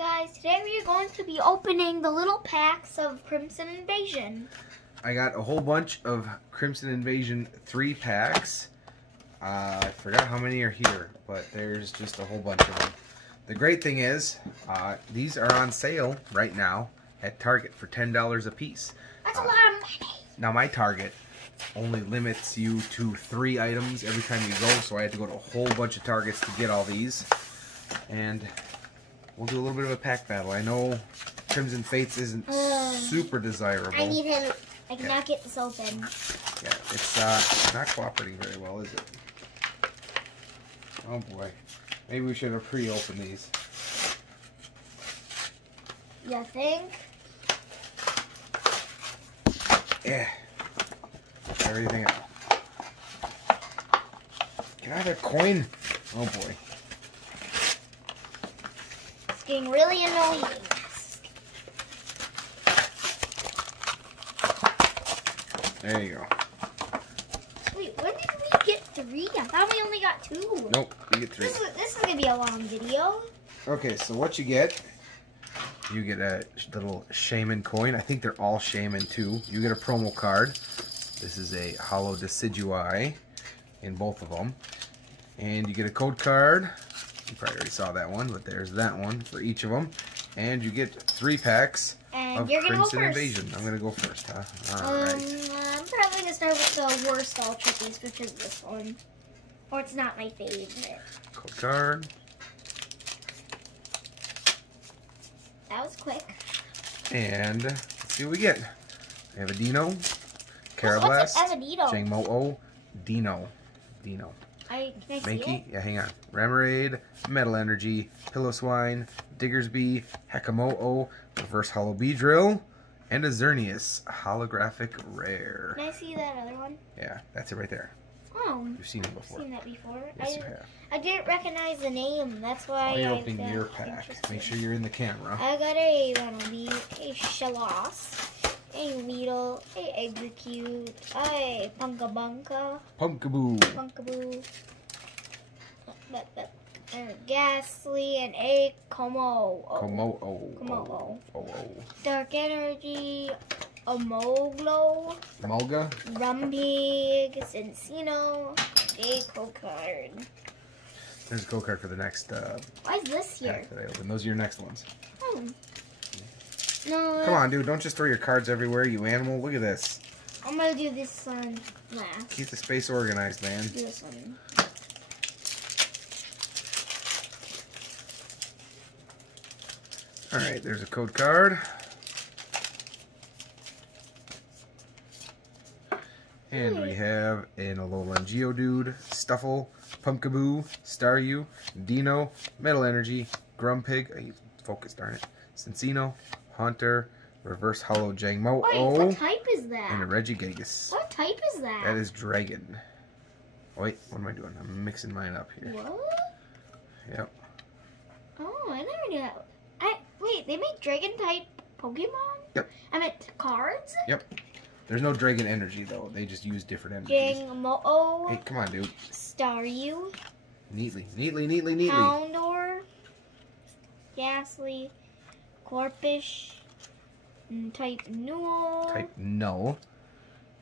guys, today we are going to be opening the little packs of Crimson Invasion. I got a whole bunch of Crimson Invasion 3 packs. I forgot how many are here, but there's just a whole bunch of them. The great thing is, these are on sale right now at Target for $10 a piece. That's a lot of money. Now my Target only limits you to 3 items every time you go, so I had to go to a whole bunch of Targets to get all these. And we'll do a little bit of a pack battle. I know Crimson Fates isn't super desirable. I need him. I cannot get this open. Yeah, it's not cooperating very well, is it? Oh boy. Maybe we should have pre-opened these. You think? Yeah. Everything out. Can I have a coin? Oh boy. It's getting really annoying. There you go. Wait, when did we get 3? I thought we only got 2. Nope, you get 3. This is going to be a long video. Okay, so what you get a little Shaman coin. I think they're all Shaman too. You get a promo card. This is a Hollow Decidui in both of them. And you get a code card. You probably already saw that one, but there's that one for each of them. And you get 3 packs of Crimson Invasion. I'm going to go first, huh? Alright. I'm probably going to start with the worst Ultra piece, which is this one. Or it's not my favorite. Code card. That was quick. And let's see what we get. We have a Dino, Carablast, Jangmo-O, Dino. Can I see Mankey, it? yeah, hang on. Remoraid, Metal Energy, Pillow-Swine, Diggersby, Hekamo-O, Reverse Hollow Beedrill, and a Xerneas holographic rare. Can I see that other one? Yeah, that's it right there. Oh, You've seen it before. I've seen that before. Yes, you have. I didn't recognize the name. That's why While you're I opening your pack, make sure you're in the camera. I got a Runnelby, a Shellos, a Weedle, a Execute, a Punkabunka, Pumpkaboo, a Ghastly, and a Komo-O. Komo-O. Dark Energy, a Moglo, Mulga, Rumpig, Cincino, a code card. There's a code card for the next Why is this here? pack that I opened. Those are your next ones. Oh. No. Come on, dude. Don't just throw your cards everywhere, you animal. Look at this. I'm going to do this one last. Keep the space organized, man. Do this one. Alright, there's a code card. And we have an Alolan Geodude, Stuffle, Pumpkaboo, Staryu, Dino, Metal Energy, Grumpig, focus, darn it, Cincino, Haunter, Reverse Hollow Jangmo-O, Wait, what type is that? and a Regigigas. What type is that? That is Dragon. Wait, what am I doing? I'm mixing mine up here. What? Yep. Oh, I never knew that. Wait, they make Dragon type Pokemon? Yep. I meant cards? Yep. There's no Dragon Energy, though. They just use different energies. Jangmo-O. Hey, come on, dude. Staryu. Neatly. Houndour. Ghastly. Corphish. Type Newell. Type no.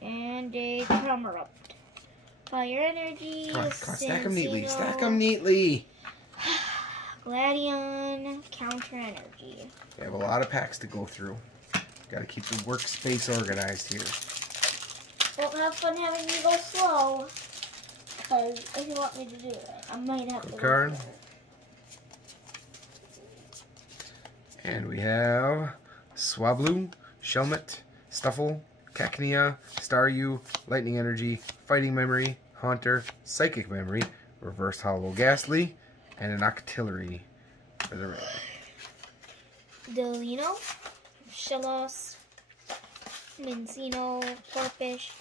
And a Crumerupt. Fire Energy. Come on, stack them neatly. Stack them neatly. Gladion. Counter Energy. We have a lot of packs to go through. Got to keep the workspace organized here. Won't have fun having you go slow. Because if you want me to do it, I might have to. Card. And we have Swablu, Shelmet, Stuffle, Cacnea, Staryu, Lightning Energy, Fighting Memory, Haunter, Psychic Memory, Reverse Hollow Ghastly, and an Octillery for the red. Delino, Shellos, Mincino, Corphish.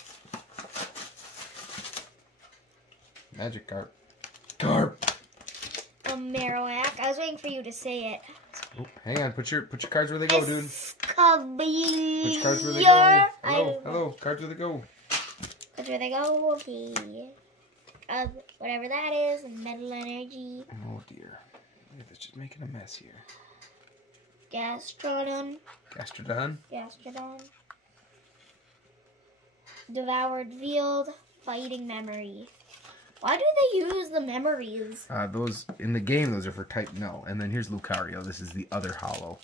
Magic Carp. Carp! A Marowak. I was waiting for you to say it. Oh, hang on, put your cards where they go, dude. Escavalier. Put your cards where they go. Hello, cards where they go. Cards where they go, okay. Whatever that is, Metal Energy. Oh dear. Look at this, just making a mess here. Gastrodon. Gastrodon. Gastrodon. Devoured Field. Fighting Memory. Why do they use the memories? Those in the game, those are for type no. And then here's Lucario. This is the other holo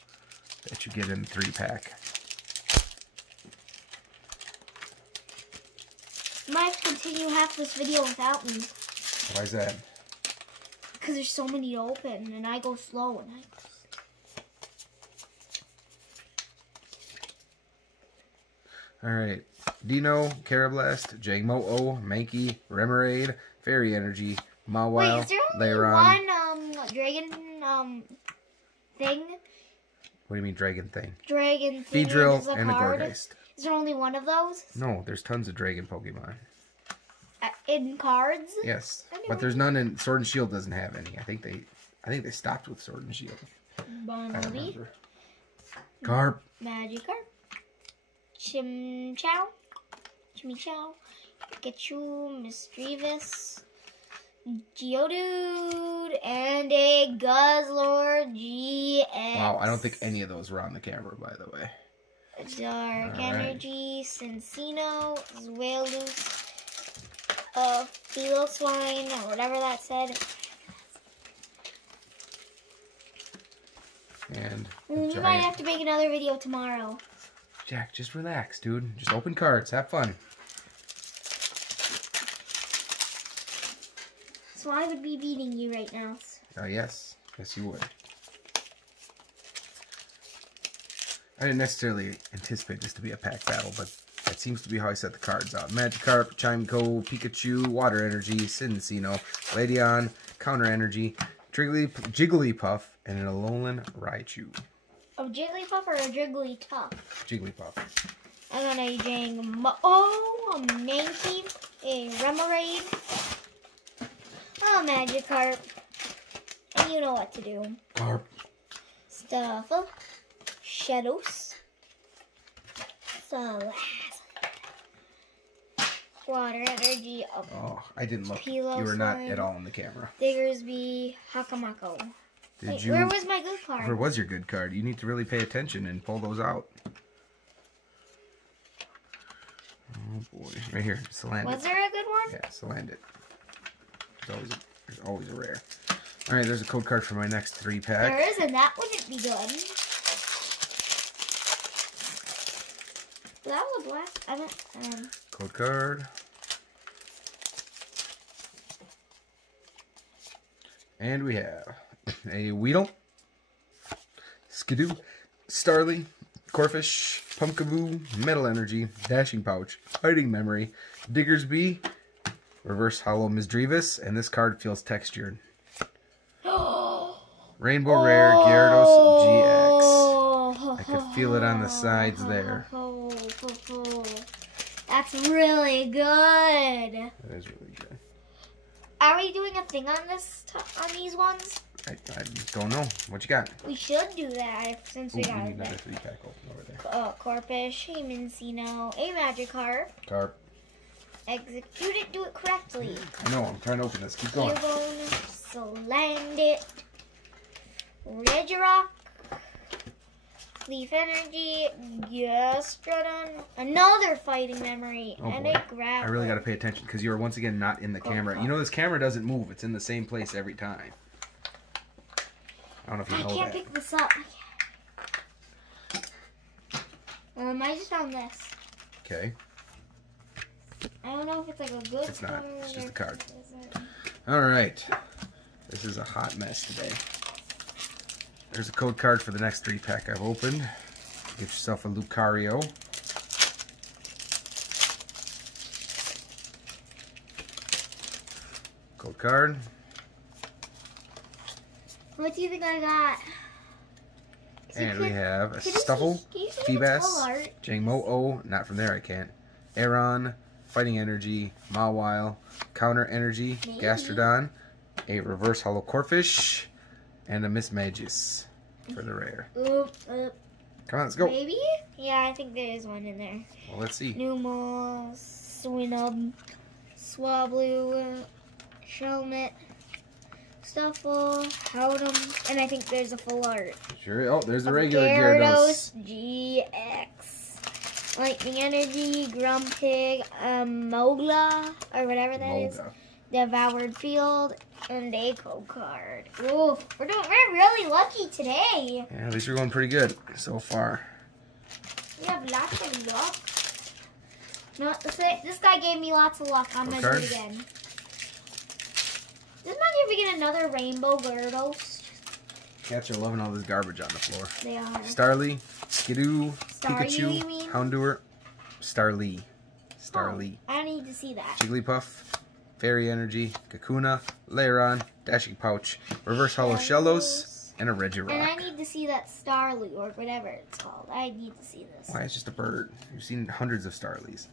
that you get in the 3-pack. You might have to continue half this video without me. Why is that? Because there's so many to open, and I go slow. And Alright. Dino, Carablast, Jangmo-O, Mankey, Remoraid, Fairy Energy, Mawile, wait, is there only Lairon. one dragon thing? What do you mean dragon thing? Dragon thing Beedrill is a and a card? Gourgeist. Is there only one of those? No, there's tons of dragon Pokemon. In cards? Yes, Anyway. but there's none in Sword and Shield. Doesn't have any. I think they stopped with Sword and Shield. I don't Bunnelby. remember. Carp. Magikarp. Chimchao. Chimichao. Pikachu. Misdreavus. Geodude. And a Guzzlord GX. Wow, I don't think any of those were on the camera, by the way. Dark Alright. Energy. Cincino. Zweilous. Swine, or whatever that said. And We might have to make another video tomorrow. Jack, just relax, dude. Just open cards. Have fun. So I would be beating you right now. Yes. Yes, you would. I didn't necessarily anticipate this to be a pack battle, but that seems to be how I set the cards out. Magikarp, Chimeco, Pikachu, Water Energy, Cincino, Ladion, Counter Energy, Jigglypuff, and an Alolan Raichu. A Jigglypuff or a Jigglytuff? Jigglypuff. And then a Jangmo-O, a Mankey, a Remoraid, a Magikarp, and you know what to do. Carp. Stuffle, Shadows, Salas, Water Energy, Oh, I didn't look. Pillow You were not slime. at all in the camera. Diggersby, Hakamako. Did Wait, you? where was my good card? Where was your good card? You need to really pay attention and pull those out. Oh boy, right here, Salandit. Was there a good one? Yeah, Salandit. There's always a rare. All right, there's a code card for my next 3-pack. There is, and that wouldn't be good. That was a black. I meant, Code card. And we have a Weedle, Skidoo, Starly, Corphish, Pumpkaboo, Metal Energy, Dashing Pouch, Fighting Memory, Diggersby, Reverse Hollow Misdreavus, and this card feels textured. Rainbow Rare Gyarados GX. I could feel it on the sides there. That's really good. That is really good. Are we doing a thing on this on these ones? I don't know. What you got? We should do that since we Ooh, got we need it. another 3-pack open over there. Corphish, a Mincino, a Magikarp. Carp. Execute it, do it correctly. I know, I'm trying to open this. Keep going. Cubone, Salandit, Regirock, Leaf Energy, Gastrodon, another Fighting Memory, Oh and boy. a Grappler. I really got to pay attention because you are once again not in the camera. You know this camera doesn't move. It's in the same place every time. I don't know if you know I can't that. pick this up. Or am I just on this? Okay. I don't know if it's like a good It's not. card It's just or a card. if it isn't. All right. This is a hot mess today. There's a code card for the next 3-pack I've opened. Get yourself a Lucario. Code card. What do you think I got? And we have a could you Stuffle, see- can you see the Feebas, full art? Jangmo-O, not from there I can't, Aeron, Fighting Energy, Mawile, Counter Energy, Maybe. Gastrodon, a Reverse Hollow Corphish, and a Mismagius for the rare. Oop. Come on, let's go. Maybe? Yeah, I think there is one in there. Well, let's see. Numel, Swinub, Swablu, Shelmet, Stuffle, Howdem, and I think there's a full art. Sure. Oh, there's the regular Gyarados. GX. Lightning Energy, Grumpig, Mogla, or whatever that is. Devoured Field, and a code card. Ooh, we're really lucky today. Yeah, at least we're going pretty good so far. We have lots of luck. No, this guy gave me lots of luck. I'm going to do it again. Just imagine if we get another Rainbow Gyarados. Cats are loving all this garbage on the floor. They are. Starly, Skidoo, Pikachu, you mean? Houndour, Starly. Starly. Oh, I need to see that. Jigglypuff, Fairy Energy, Kakuna, Lairon, Dashing Pouch, Reverse Hollow Shellos, and a Regirock. And I need to see that Starly, or whatever it's called. I need to see this. Why, it's just a bird. You've seen hundreds of Starlies.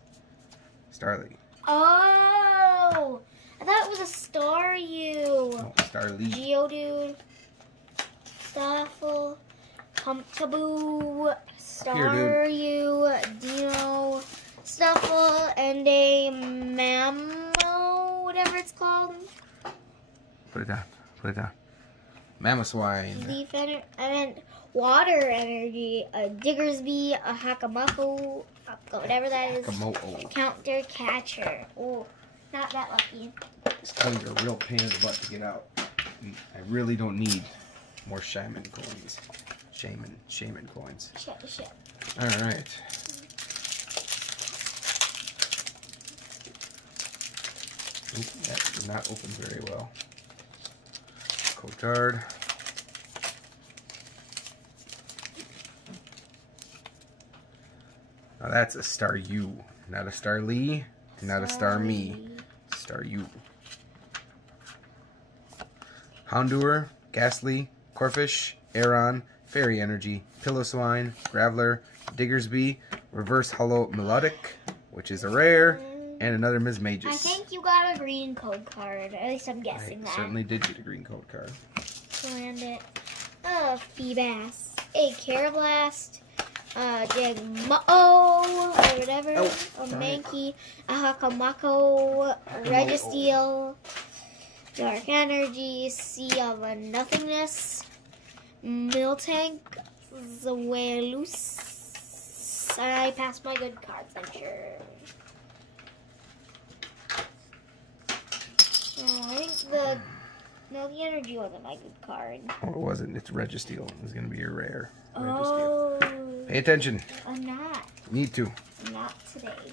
Starly. Oh! I thought it was a Staryu. Oh, Starly. Geodude. Staffle. Pumpkaboo. Staryu. Dino. Stuffle. And a Mammo. Whatever it's called. Put it down. Put it down. Mamoswine. Leaf energy. And then water energy. A Diggersby. A Hakamako. Whatever that is. Hakamo'o. Counter catcher. Oh. Not that lucky. This coins are a real pain in the butt to get out. I really don't need more Shaman coins. Shaman coins. Shit. Alright. That did not open very well. Code card. Now that's a Staryu, not a Starly, not a Starmie. Staryu. Houndour, Ghastly, Corphish, Aeron, Fairy Energy, Piloswine, Graveler, Diggersby, Reverse Hollow Melodic, which is a rare, and another Mismagus. I think you got a green code card. At least I'm guessing that. I certainly did get a green code card. Land it. Feebass. A Carablast. Jigmo, or whatever. A Mankey. A Hakamako. Registeel. Dark Energy. Sea of Nothingness. Miltank. Zawelus. I passed my good cards, I'm sure. Oh, I think the energy wasn't my good card. Oh, it wasn't. It's Registeel. It was going to be your rare. Oh. Registeel. Pay attention. I'm not. Need to. Not today.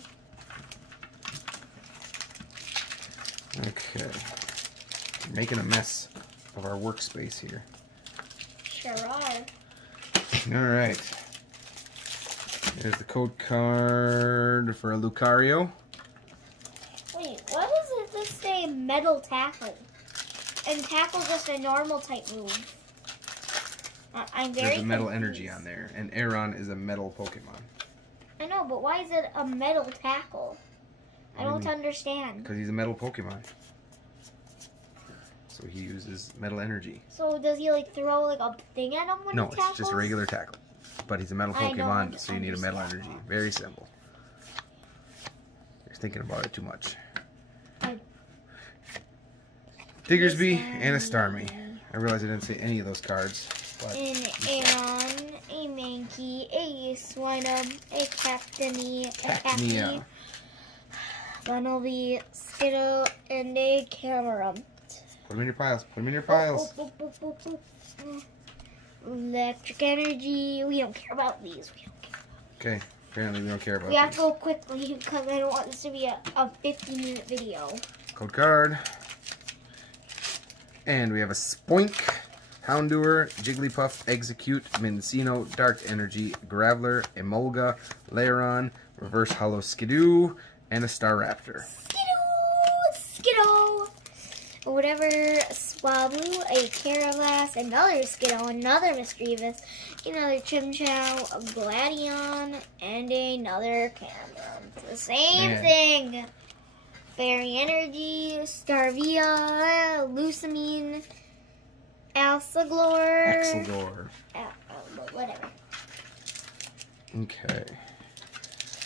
Okay. We're making a mess of our workspace here. Sure are. Alright. There's the code card for a Lucario. Wait, what does this say? Metal Tackle. And Tackle just a normal type move. I'm very There's a metal confused. energy on there, and Aeron is a metal Pokemon. I know, but why is it a metal tackle? I don't understand. Because he's a metal Pokemon. So he uses metal energy. So does he like throw like a thing at him when he tackles? No, it's just a regular tackle. But he's a metal Pokemon, so you need a metal understand. energy. Very simple. You're thinking about it too much. Diggersby and a Starmie. I realize I didn't say any of those cards. But An Aeron, a Mankey, a Swinub, a Captany, a Cacnea, Bunnelby, Skittle, and a Cameron. Put them in your piles. Put them in your piles. Electric Energy. We don't care about these. We don't care. Okay. Apparently we don't care about We have these. to go quickly because I don't want this to be a 50-minute video. Code card. And we have a Spoink, Houndour, Jigglypuff, Execute, Mincino, Dark Energy, Graveler, Emolga, Lairon, Reverse Hollow Skidoo, and a Staraptor. Skidoo! Or whatever, Swablu, a Carablast, another Skidoo, another Mischievous, another Chimchow, a Gladion, and another Cameron. It's the same thing. Fairy Energy, Starvia, Lucamine, Alsaglor. Whatever. Okay.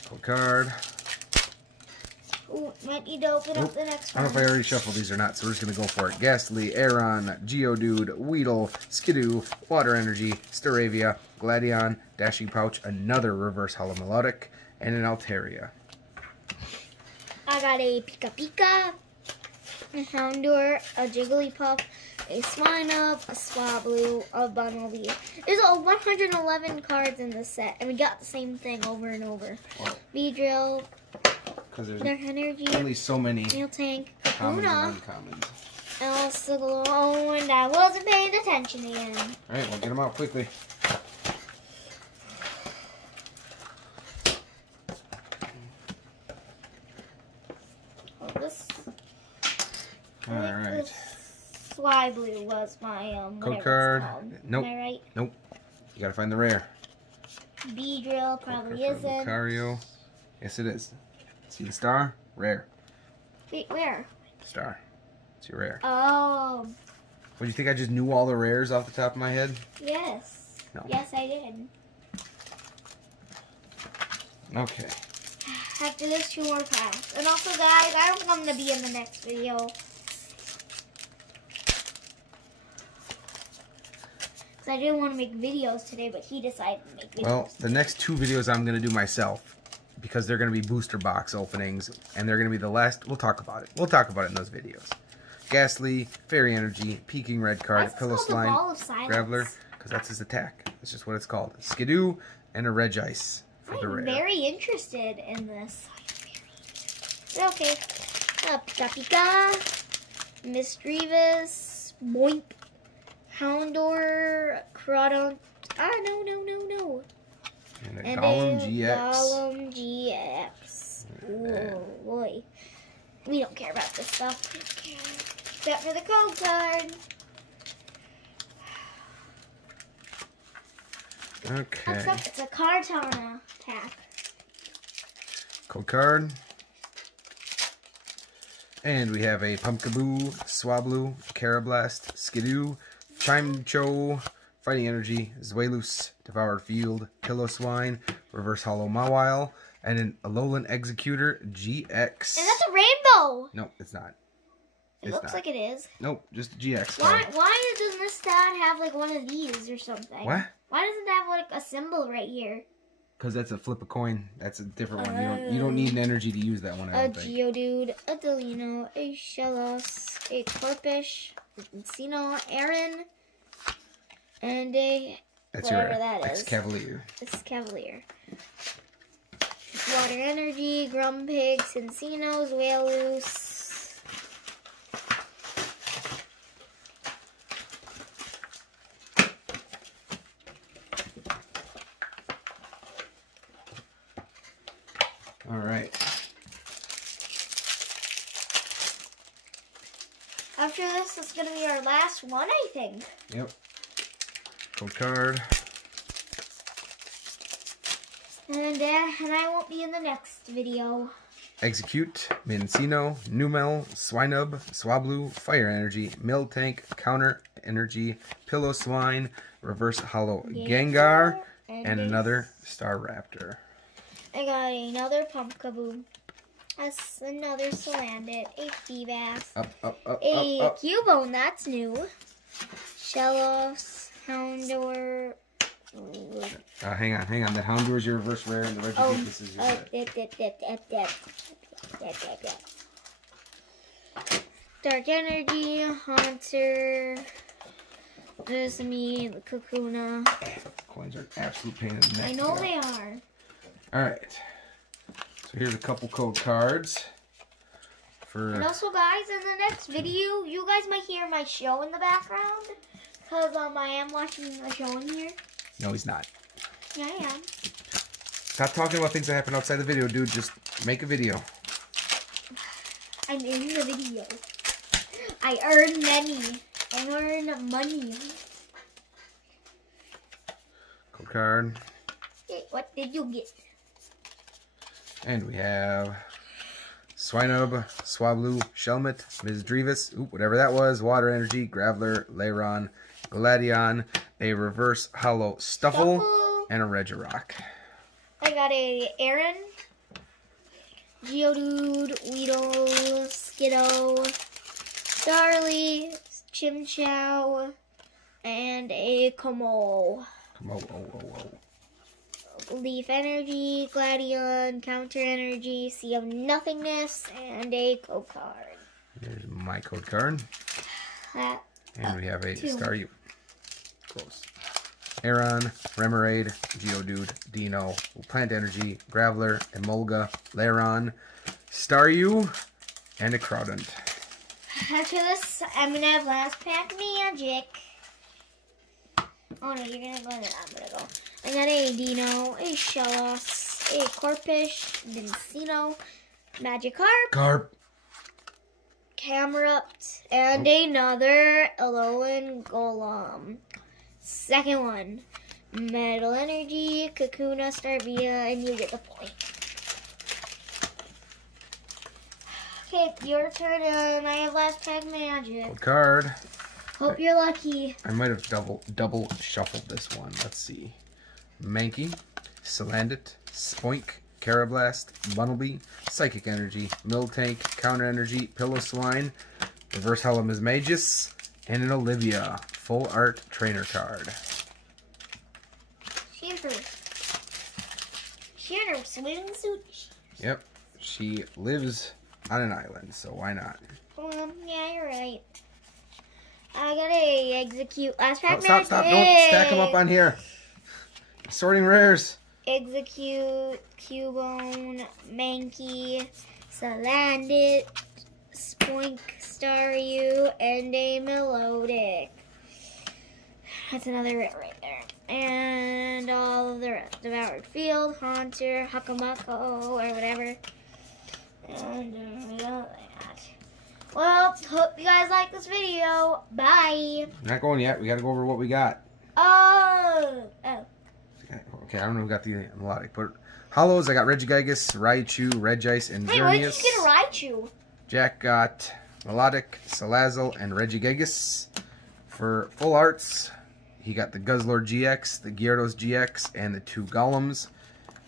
Code card. Ooh, might need to open up the next one. I don't know if I already shuffled these or not, so we're just going to go for it. Ghastly, Aeron, Geodude, Weedle, Skidoo, Water Energy, Staravia, Gladion, Dashing Pouch, another Reverse Hollow Melodic, and an Altaria. I got a Pika Pika, a Houndour, a Jigglypuff, a Swinub, a Swablu, a Bunnelby. There's 111 cards in this set, and we got the same thing over and over. Wow. Beedrill, Because there's Dark Energy, only so many Miltank, commons Luna, and uncommons. Elsa Glow, and I wasn't paying attention again. Alright, we'll get them out quickly. Oh, this. Alright. Swablu was my Code card. Nope. Am I right? Nope. You gotta find the rare. Beedrill probably isn't. Lucario. Yes, it is. See the star? Rare. Wait, where? Star. It's your rare. Oh. What, do you think I just knew all the rares off the top of my head? Yes. No. Yes, I did. Okay. After this, 2 more packs. And also, guys, I don't think I'm going to be in the next video. Because I didn't want to make videos today, but he decided to make videos. Well, the next 2 videos I'm going to do myself. Because they're going to be booster box openings. And they're going to be the last. We'll talk about it. We'll talk about it in those videos. Ghastly, Fairy Energy, Peaking Red Card, Pillow Slime, Graveler. Because that's his attack. That's just what it's called. Skidoo and a Regice for the rare. I'm very interested in this. Okay. Pika Pika, Misdreavus, Boink, Houndour, Crawdon. No. And a Golem GX. Golem GX. Oh, boy. We don't care about this stuff. Except for the code card. Okay. Except it's a Kartana pack. Code card. And we have a Pumpkaboo, Swablu, Carablast, Skidoo, Chimecho, Fighting Energy, Zweilous, Devoured Field, Pillow-Swine, Reverse Hollow Mawile, and an Alolan Executor GX. And that's a rainbow! Nope, it's not. It looks like it is. Nope, just a GX. Why doesn't this stat have like one of these or something? What? Why doesn't it have like a symbol right here? Because that's a flip a coin. That's a different one. You don't need an energy to use that one, I don't think. Geodude, a Delino, a Shellos, a Corpish, a Encino, Aaron, and a That's whatever your that is. Ex-Cavalier. It's Cavalier. Water Energy, Grumpig, Cincinnati, Zweilous. All right. After this, it's going to be our last one, I think. Yep. Code card. And I won't be in the next video. Execute, Mincino, Numel, Swinub, Swablu, Fire Energy, Miltank, Counter Energy, Pillow Swine, Reverse Hollow Gengar, and another Star Raptor. I got another Pumpkaboo. That's another Salandit, a Feebas, a Cubone, that's new. Shellos, Houndour. Hang on. That Houndour is your reverse rare, and the Regigigas is your Dark Energy, Haunter. There's me, the Kakuna. Coins are an absolute pain in the neck. I know they are. Alright. So here's a couple code cards. And also, guys, in the next video, you guys might hear my show in the background. Because I am watching a show in here. No, he's not. Yeah, I am. Stop talking about things that happen outside the video, dude. Just make a video. I'm in the video. I earn money. I earn money. Code card. Hey, what did you get? And we have Swinub, Swablu, Shelmet, Misdreavus, whatever that was, Water Energy, Graveler, Lairon, Gladion, a Reverse Hollow Stuffle, and a Regirock. I got a Aaron, Geodude, Weedle, Skiddo, Starly, Chimchao, and a Como. Leaf Energy, Gladion, Counter Energy, Sea of Nothingness, and a code card. Here's my code card. And we have a Staryu. Close. Aron, Remoraid, Geodude, Dino, Plant Energy, Graveler, Emolga, Lairon, Staryu, and a Crawdont. After this, I'm going to have last pack magic. Oh no, you're going to go, then I'm going to go. I got a Dino, a Shellos, a Corphish, Vincino, Magikarp, Camerupt, and another Alolan Golem. Second one, Metal Energy, Kakuna, Starvia, and you get the point. Okay, your turn, and I have last pack magic. Code card. Hope you're lucky. I might have double shuffled this one. Let's see. Mankey, Salandit, Spoink, Carablast, Bunnelby, Psychic Energy, Miltank, Counter Energy, Pillow-Swine, Reverse Hollow Mismagius, and an Olivia Full Art Trainer card. She in her swimming suit. Yep, she lives on an island, so why not? Yeah, you're right. I gotta execute last pack. Stop! Don't stack them up on here. Sorting rares. Execute, Cubone, Mankey, Salandit, Spoink, Staryu, and a Melodic. That's another rare right there. And all of the rest. Devoured Field, Haunter, Hakamako, or whatever. And all that. Well, hope you guys like this video. Bye. We're not going yet. We got to go over what we got. Oh. Okay, I don't know who got the melodic, but hollows, I got Regigigas, Raichu, Regice, and Xerneas. Hey, why did you get a Raichu? Jack got melodic, Salazzle, and Regigigas. For full arts, he got the Guzzlord GX, the Gyarados GX, and the 2 Golems.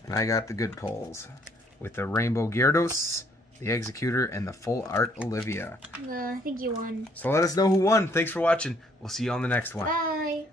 And I got the good pulls with the Rainbow Gyarados, the Executor, and the full art Olivia. I think you won. So let us know who won. Thanks for watching. We'll see you on the next one. Bye.